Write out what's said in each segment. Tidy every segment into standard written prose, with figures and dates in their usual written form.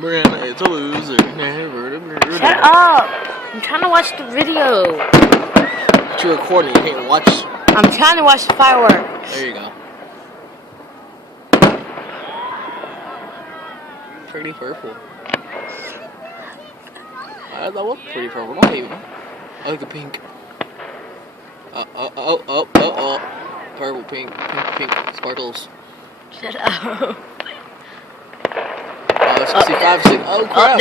Bre-anna, it's a loser. Shut up! I'm trying to watch the video. But you're recording, you can't watch. I'm trying to watch the fireworks. There you go. Pretty purple. That was pretty purple. Not even. I like the pink. Oh. Purple, pink, sparkles. Shut up. Oh, let's see 5, 6. Oh crap!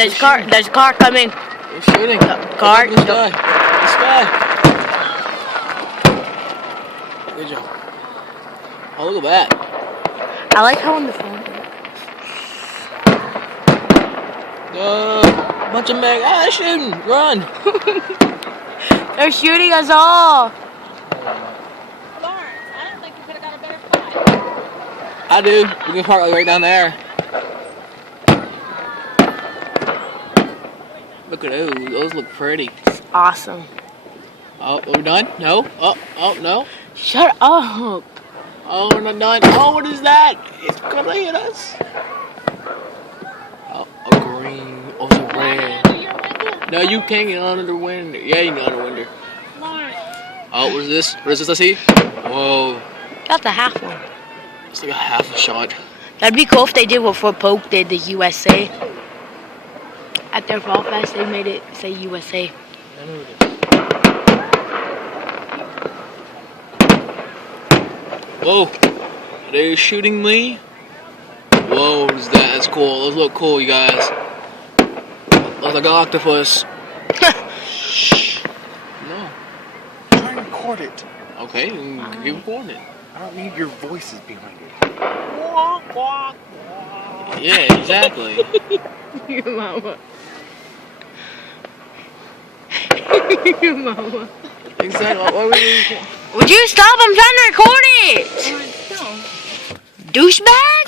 There's a car coming. You're shooting. Car. This guy. Good job. Oh, look at that. I like how on the phone. Bunch of mag. Ah, they're shooting. Run. They're shooting us all. Lawrence, I don't think you could have got a better spot. I do. We can park like right down there. Look at those. Those look pretty. It's awesome. Oh, are we done? No. Oh, no. Shut up. Oh, we're not done. Oh, what is that? It's gonna hit us. Oh, a green. Oh, it's a red. No, you can't get under the window. Yeah, you can get under the window. Lawrence. Oh, what is this? What is this I see? Whoa. That's a half one. It's like a half a shot. That'd be cool if they did what Fort Polk did, the USA. At their Fall Fest, they made it say USA. Whoa. Are they shooting me? Whoa, what is that? That's cool. Those look cool, you guys. Looks like an octopus. Shh. No. I'm trying to record it. Okay, then keep recording it. I don't need your voices behind it. Yeah, exactly. Your mama. Your mama. Exactly. Why would you? Would you stop? I'm trying to record it. Lawrence, no. Douchebag.